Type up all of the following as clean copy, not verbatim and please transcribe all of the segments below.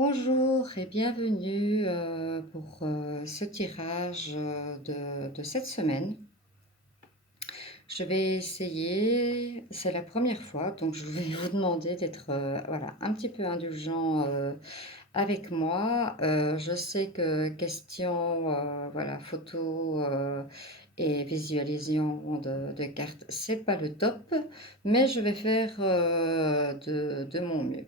Bonjour et bienvenue pour ce tirage de cette semaine. Je vais essayer, c'est la première fois, donc je vais vous demander d'être voilà, un petit peu indulgent avec moi. Je sais que question voilà, photo et visualisation de cartes, c'est pas le top, mais je vais faire de mon mieux.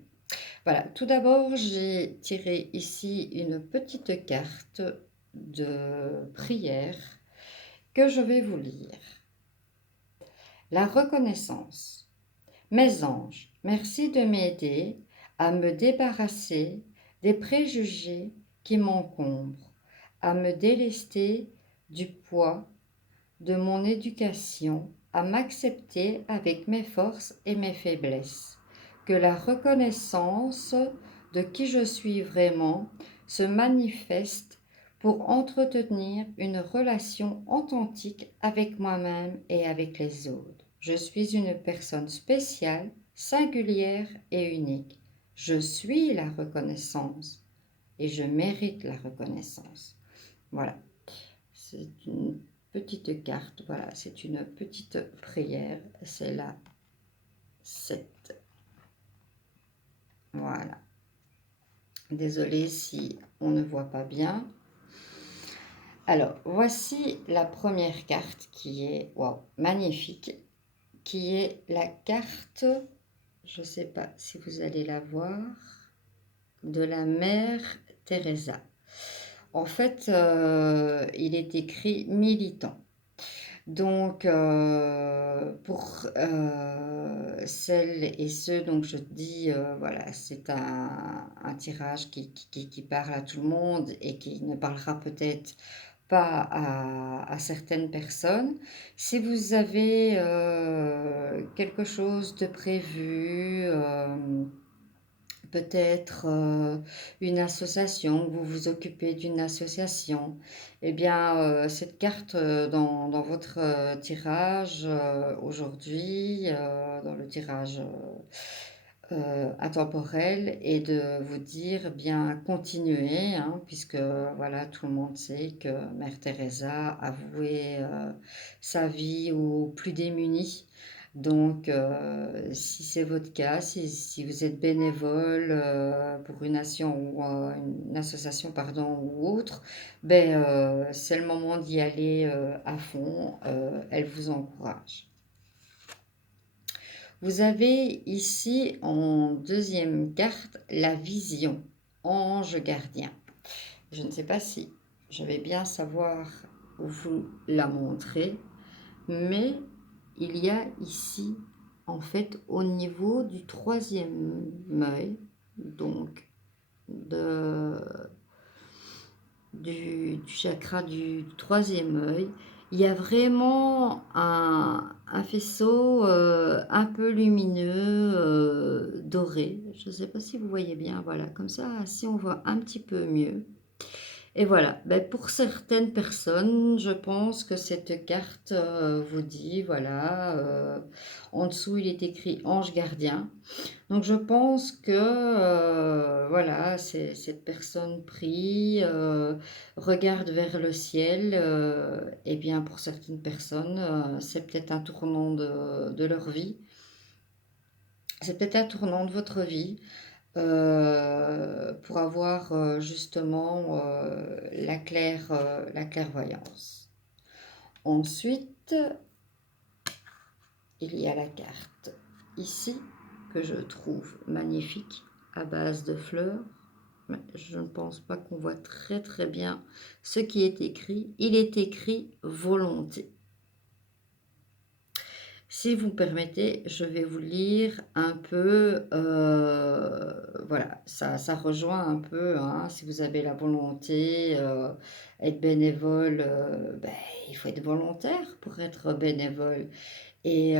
Voilà, tout d'abord, j'ai tiré ici une petite carte de prière que je vais vous lire. La reconnaissance. Mes anges, merci de m'aider à me débarrasser des préjugés qui m'encombrent, à me délester du poids de mon éducation, à m'accepter avec mes forces et mes faiblesses. Que la reconnaissance de qui je suis vraiment se manifeste pour entretenir une relation authentique avec moi-même et avec les autres. Je suis une personne spéciale, singulière et unique. Je suis la reconnaissance et je mérite la reconnaissance. Voilà. C'est une petite carte, voilà, c'est une petite prière, c'est la 7. Voilà. Désolée si on ne voit pas bien. Alors, voici la première carte qui est, waouh, magnifique, qui est la carte, je ne sais pas si vous allez la voir, de la mère Teresa. En fait, il est écrit militant. Donc, pour celles et ceux, donc je dis, voilà, c'est un tirage qui parle à tout le monde et qui ne parlera peut-être pas à certaines personnes. Si vous avez quelque chose de prévu, peut-être une association, vous vous occupez d'une association, eh bien, cette carte dans votre tirage aujourd'hui, dans le tirage intemporel, est de vous dire, eh bien, continuez, hein, puisque voilà, tout le monde sait que Mère Teresa a voué sa vie aux plus démunis. Donc, si c'est votre cas, si vous êtes bénévole pour une association pardon, ou autre, ben, c'est le moment d'y aller à fond. Elle vous encourage. Vous avez ici en deuxième carte la vision, ange gardien. Je ne sais pas si je vais bien savoir vous la montrer, mais il y a ici, en fait, au niveau du troisième œil, donc du chakra du troisième œil, il y a vraiment un faisceau un peu lumineux, doré. Je ne sais pas si vous voyez bien, voilà, comme ça, si on voit un petit peu mieux. Et voilà, ben, pour certaines personnes, je pense que cette carte vous dit, voilà, en dessous il est écrit ange gardien. Donc je pense que voilà, cette personne prie, regarde vers le ciel, et bien pour certaines personnes, c'est peut-être un tournant de leur vie. C'est peut-être un tournant de votre vie pour avoir justement la clairvoyance. Ensuite, il y a la carte ici que je trouve magnifique à base de fleurs. Mais je ne pense pas qu'on voit très très bien ce qui est écrit. Il est écrit volonté. Si vous me permettez, je vais vous lire un peu, voilà, ça rejoint un peu, hein, si vous avez la volonté, être bénévole, ben, il faut être volontaire pour être bénévole. Et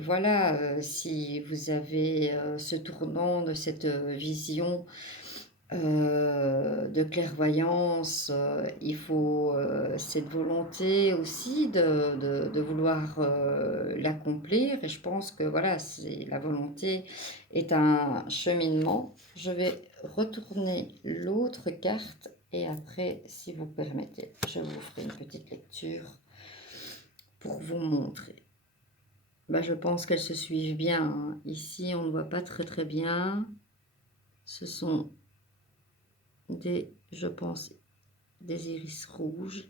voilà, si vous avez ce tournant de cette vision, de clairvoyance, il faut cette volonté aussi de vouloir l'accomplir. Et je pense que voilà, la volonté est un cheminement. Je vais retourner l'autre carte et après, si vous permettez, je vous ferai une petite lecture pour vous montrer. Bah, je pense qu'elles se suivent bien, hein. Ici, on ne voit pas très bien. Ce sont je pense, des iris rouges.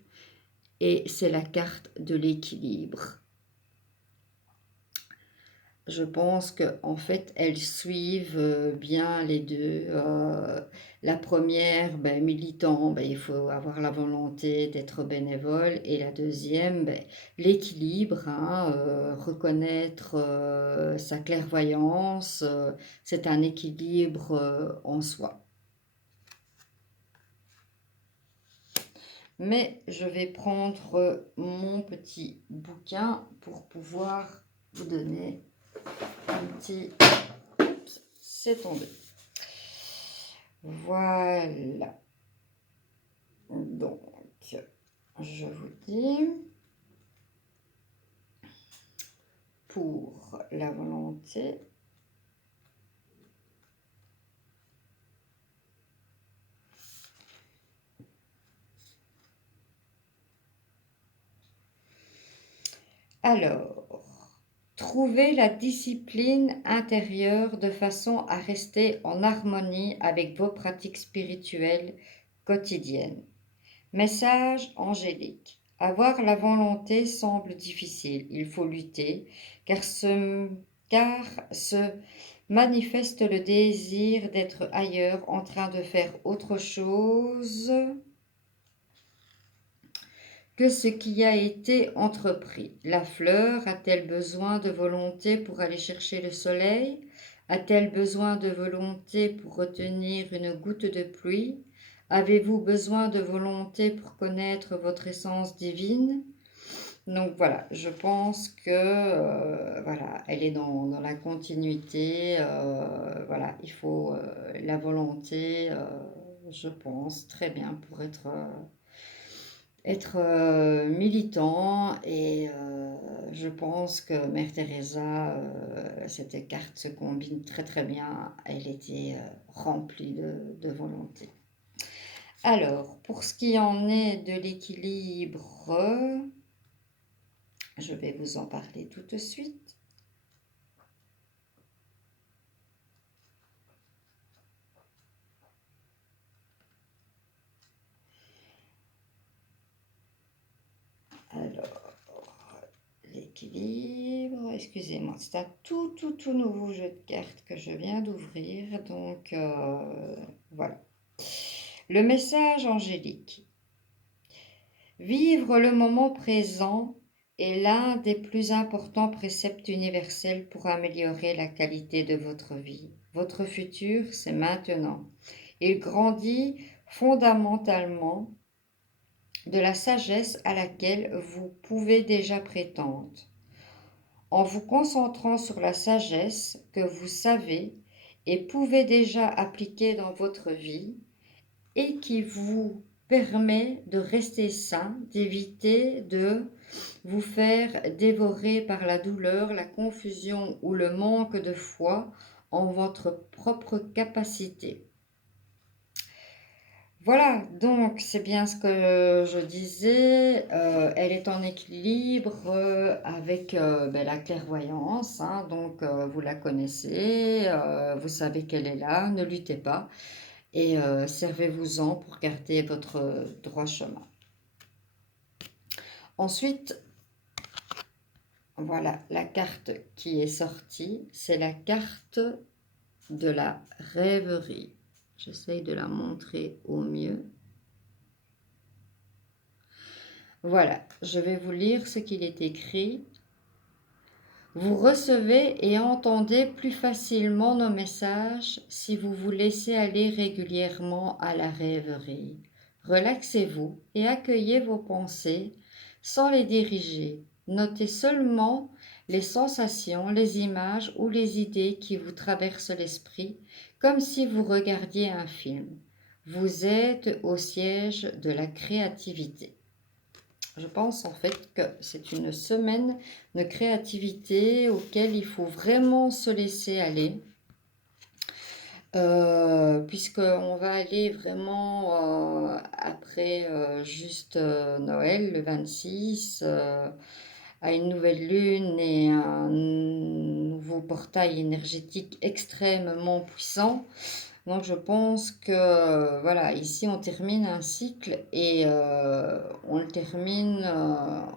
Et c'est la carte de l'équilibre. Je pense qu'en fait, elles suivent bien les deux. La première, ben, militant, ben, il faut avoir la volonté d'être bénévole. Et la deuxième, ben, l'équilibre, hein, reconnaître sa clairvoyance. C'est un équilibre en soi. Mais je vais prendre mon petit bouquin pour pouvoir vous donner un petit... Oups, c'est tombé. Voilà. Donc, je vous dis, pour la volonté, alors, trouvez la discipline intérieure de façon à rester en harmonie avec vos pratiques spirituelles quotidiennes. Message angélique. Avoir la volonté semble difficile. Il faut lutter, car se manifeste le désir d'être ailleurs, en train de faire autre chose que ce qui a été entrepris. La fleur a-t-elle besoin de volonté pour aller chercher le soleil? A-t-elle besoin de volonté pour retenir une goutte de pluie? Avez-vous besoin de volonté pour connaître votre essence divine? Donc voilà, je pense que voilà, elle est dans la continuité. Voilà, il faut la volonté, je pense, très bien pour être militant. Et je pense que Mère Teresa, cette carte se combine très bien. Elle était remplie de volonté. Alors, pour ce qui en est de l'équilibre, je vais vous en parler tout de suite. Alors, l'équilibre, excusez-moi, c'est un tout nouveau jeu de cartes que je viens d'ouvrir, donc voilà. Le message angélique. Vivre le moment présent est l'un des plus importants préceptes universels pour améliorer la qualité de votre vie. Votre futur, c'est maintenant. Il grandit fondamentalement de la sagesse à laquelle vous pouvez déjà prétendre. En vous concentrant sur la sagesse que vous savez et pouvez déjà appliquer dans votre vie et qui vous permet de rester sain, d'éviter de vous faire dévorer par la douleur, la confusion ou le manque de foi en votre propre capacité. Voilà, donc c'est bien ce que je disais. Elle est en équilibre avec la clairvoyance, hein, donc vous la connaissez, vous savez qu'elle est là, ne luttez pas et servez-vous-en pour garder votre droit chemin. Ensuite, voilà la carte qui est sortie, c'est la carte de la rêverie. J'essaye de la montrer au mieux. Voilà, je vais vous lire ce qu'il est écrit. Vous recevez et entendez plus facilement nos messages si vous vous laissez aller régulièrement à la rêverie. Relaxez-vous et accueillez vos pensées sans les diriger. Notez seulement les sensations, les images ou les idées qui vous traversent l'esprit, comme si vous regardiez un film. Vous êtes au siège de la créativité. Je pense en fait que c'est une semaine de créativité auquel il faut vraiment se laisser aller. Puisqu'on va aller vraiment après juste Noël, le 26, à une nouvelle lune et un nouveau portail énergétique extrêmement puissant. Donc je pense que voilà, ici on termine un cycle et on le termine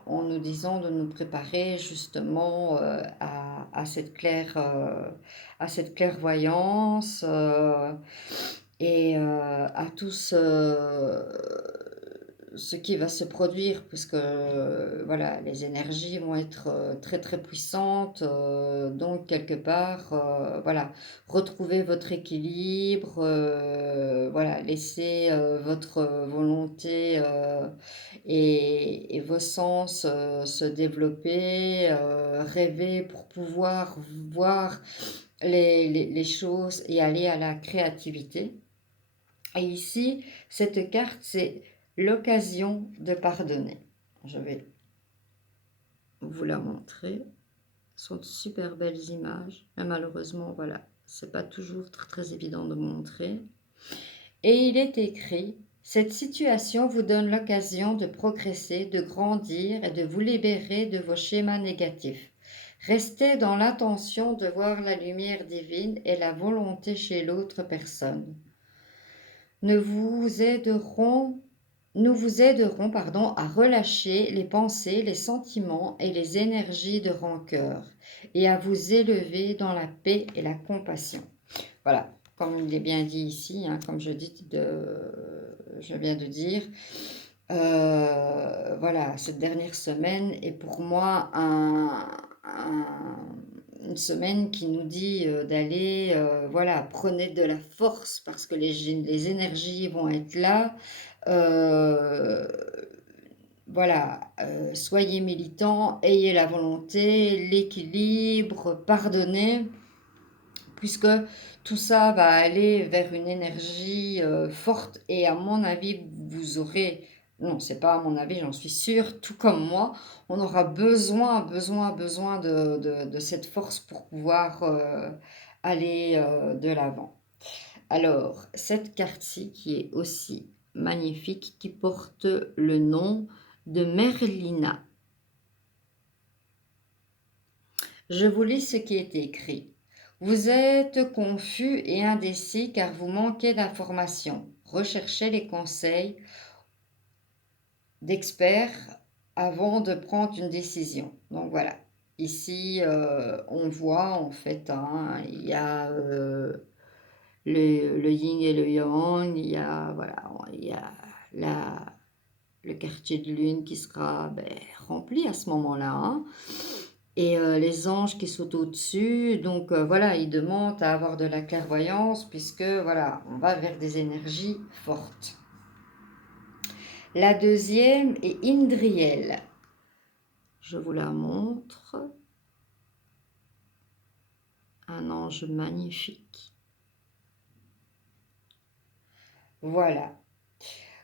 en nous disant de nous préparer justement à cette clairvoyance et à tout ce qui va se produire, puisque voilà, les énergies vont être très très puissantes, donc quelque part, voilà, retrouvez votre équilibre, voilà, laissez votre volonté et vos sens se développer, rêver pour pouvoir voir les choses et aller à la créativité. Et ici, cette carte, c'est l'occasion de pardonner. Je vais vous la montrer. Ce sont de super belles images. Mais malheureusement, voilà, c'est pas toujours très, très évident de montrer. Et il est écrit: cette situation vous donne l'occasion de progresser, de grandir et de vous libérer de vos schémas négatifs. Restez dans l'intention de voir la lumière divine et la volonté chez l'autre personne. Nous vous aiderons à relâcher les pensées, les sentiments et les énergies de rancœur et à vous élever dans la paix et la compassion. Voilà, comme il est bien dit ici, hein, comme je viens de dire, voilà, cette dernière semaine est pour moi une semaine qui nous dit d'aller, voilà, prenez de la force parce que les énergies vont être là. Euh, voilà, soyez militants, ayez la volonté, l'équilibre, pardonnez, puisque tout ça va aller vers une énergie forte et à mon avis, vous aurez, non, c'est pas à mon avis, j'en suis sûre, tout comme moi, on aura besoin de cette force pour pouvoir aller de l'avant. Alors, cette carte-ci qui est aussi magnifique, qui porte le nom de Merlina. Je vous lis ce qui est écrit. Vous êtes confus et indécis car vous manquez d'informations. Recherchez les conseils d'experts avant de prendre une décision. Donc voilà, ici on voit en fait, hein, il y a le yin et le yang, il y a la, le quartier de lune qui sera rempli à ce moment-là, hein. Et les anges qui sont au-dessus, donc voilà, ils demandent à avoir de la clairvoyance puisque voilà, on va vers des énergies fortes. La deuxième est Indriel. Je vous la montre. Un ange magnifique. Voilà.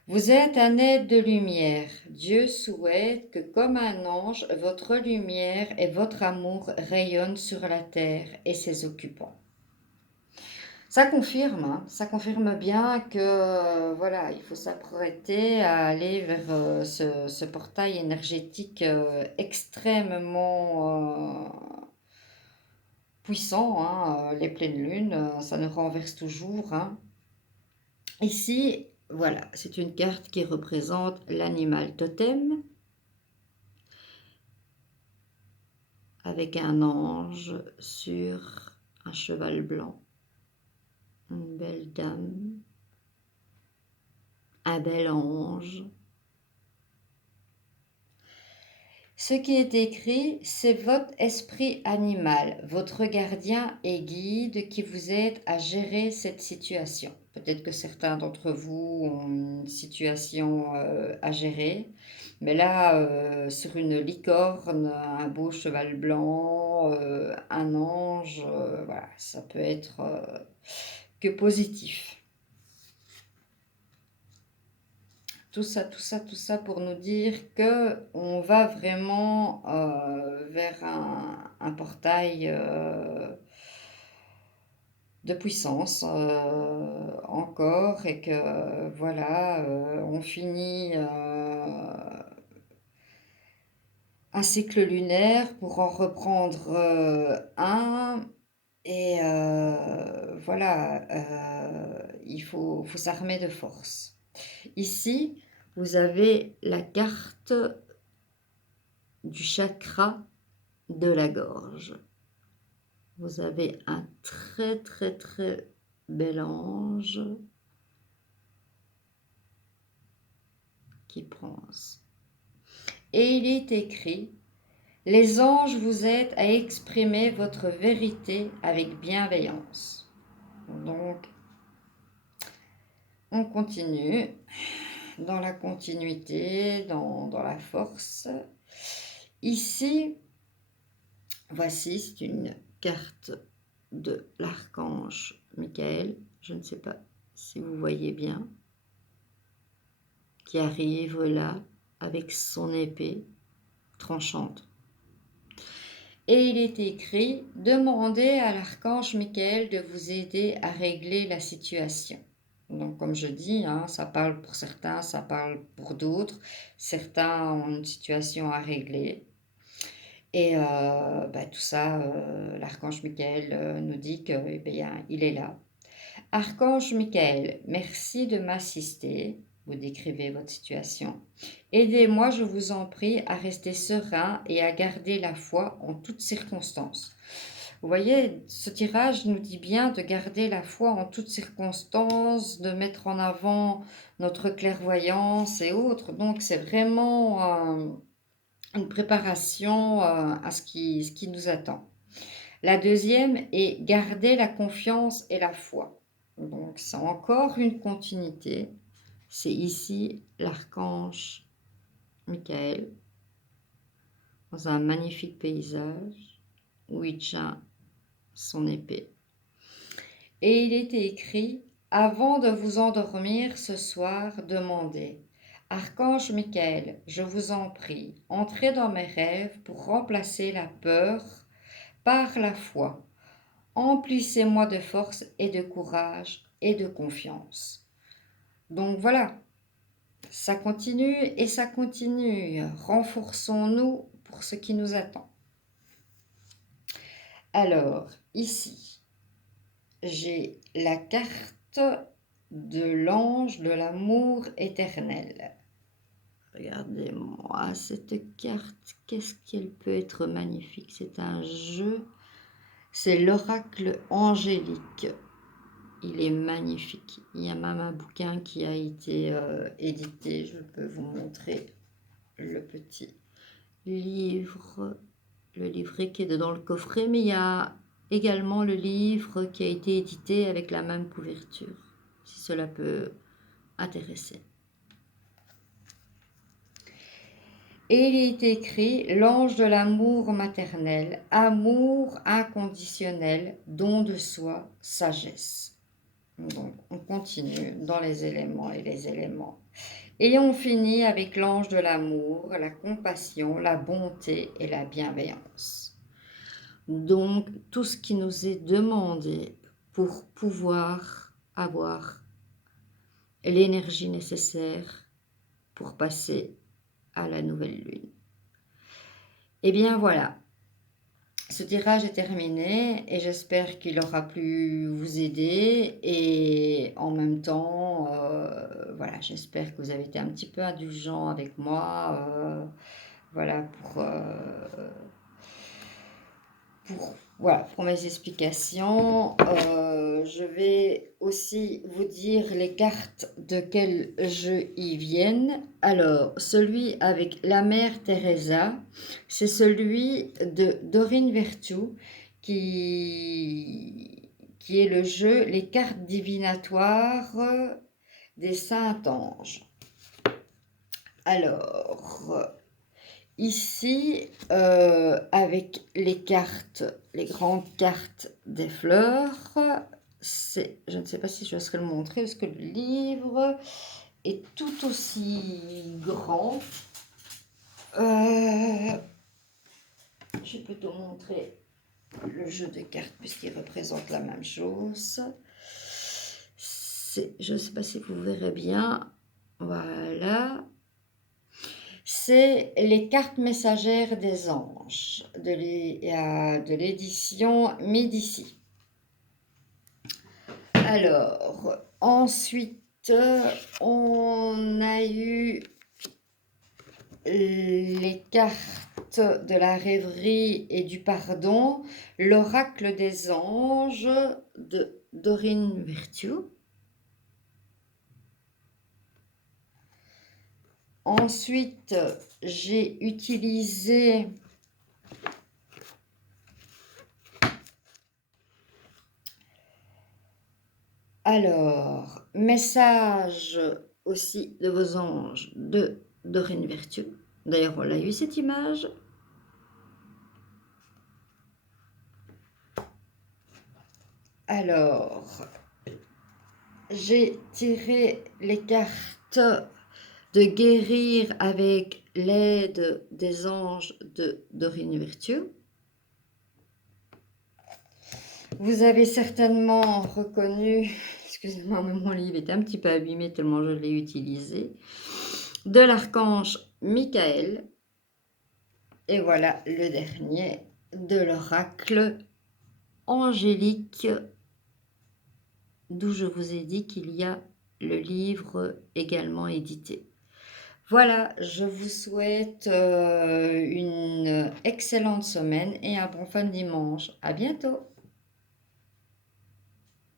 Vous êtes un être de lumière. Dieu souhaite que, comme un ange, votre lumière et votre amour rayonnent sur la terre et ses occupants. Ça confirme, hein, ça confirme bien que voilà, il faut s'apprêter à aller vers ce portail énergétique extrêmement puissant, hein, les pleines lunes, ça nous renverse toujours, hein. Ici, voilà, c'est une carte qui représente l'animal totem avec un ange sur un cheval blanc, une belle dame, un bel ange. Ce qui est écrit, c'est votre esprit animal, votre gardien et guide qui vous aide à gérer cette situation. Peut-être que certains d'entre vous ont une situation à gérer, mais là, sur une licorne, un beau cheval blanc, un ange, voilà, ça peut être que positif. tout ça, tout ça, tout ça pour nous dire que on va vraiment vers un portail de puissance encore et que voilà, on finit un cycle lunaire pour en reprendre un. Et voilà, faut s'armer de force. Ici, vous avez la carte du chakra de la gorge. Vous avez un très très très bel ange qui pense. Et il est écrit: les anges vous aident à exprimer votre vérité avec bienveillance. Donc, on continue dans la continuité, dans la force. Ici, voici, c'est une carte de l'archange Michael. Je ne sais pas si vous voyez bien, qui arrive là avec son épée tranchante. Et il est écrit: demandez à l'archange Michael de vous aider à régler la situation. Donc, comme je dis, hein, ça parle pour certains, ça parle pour d'autres. Certains ont une situation à régler. Et tout ça, l'archange Michael nous dit que, eh bien, il est là. Archange Michael, merci de m'assister. Vous décrivez votre situation. Aidez-moi, je vous en prie, à rester serein et à garder la foi en toutes circonstances. Vous voyez, ce tirage nous dit bien de garder la foi en toutes circonstances, de mettre en avant notre clairvoyance et autres. Donc, c'est vraiment une préparation à ce qui nous attend. La deuxième est garder la confiance et la foi. Donc, c'est encore une continuité. C'est ici l'archange Michael dans un magnifique paysage où il tient son épée. Et il était écrit: avant de vous endormir ce soir, demandez: archange Michael, je vous en prie, entrez dans mes rêves pour remplacer la peur par la foi. Emplissez-moi de force et de courage et de confiance. Donc voilà, ça continue et ça continue. Renforçons-nous pour ce qui nous attend. Alors, ici, j'ai la carte de l'ange de l'amour éternel. Regardez-moi cette carte, qu'est-ce qu'elle peut être magnifique. C'est un jeu, c'est l'oracle angélique. Il est magnifique. Il y a même un bouquin qui a été édité. Je peux vous montrer le petit livre, le livret qui est dans le coffret, mais il y a également le livre qui a été édité avec la même couverture, si cela peut intéresser. Et il est écrit: l'ange de l'amour maternel, amour inconditionnel, don de soi, sagesse. Donc, on continue dans les éléments et les éléments. Et on finit avec l'ange de l'amour, la compassion, la bonté et la bienveillance. Donc, tout ce qui nous est demandé pour pouvoir avoir l'énergie nécessaire pour passer à la nouvelle lune. Et bien voilà, ce tirage est terminé et j'espère qu'il aura pu vous aider et en même temps, voilà, j'espère que vous avez été un petit peu indulgent avec moi, voilà, pour mes explications. Je vais aussi vous dire les cartes de quel jeu ils viennent. Alors, celui avec la mère Teresa, c'est celui de Dorine Vertou qui est le jeu Les cartes divinatoires des saints anges. Alors, ici, avec les cartes, les grandes cartes des fleurs, je ne sais pas si je serai le montrer parce que le livre est tout aussi grand. Je vais plutôt montrer le jeu de cartes puisqu'il représente la même chose. Je ne sais pas si vous verrez bien. Voilà. C'est les cartes messagères des anges de l'édition Médicis. Alors, ensuite, on a eu les cartes de la rêverie et du pardon, l'oracle des anges de Dorine Virtue. Ensuite, j'ai utilisé message aussi de vos anges de Dorine Virtue. D'ailleurs, on a eu cette image. Alors, j'ai tiré les cartes de guérir avec l'aide des anges de Dorine Virtue. Vous avez certainement reconnu, excusez-moi, mais mon livre est un petit peu abîmé tellement je l'ai utilisé, de l'archange Michael. Et voilà le dernier de l'oracle angélique, d'où je vous ai dit qu'il y a le livre également édité. Voilà, je vous souhaite une excellente semaine et un bon fin de dimanche. À bientôt!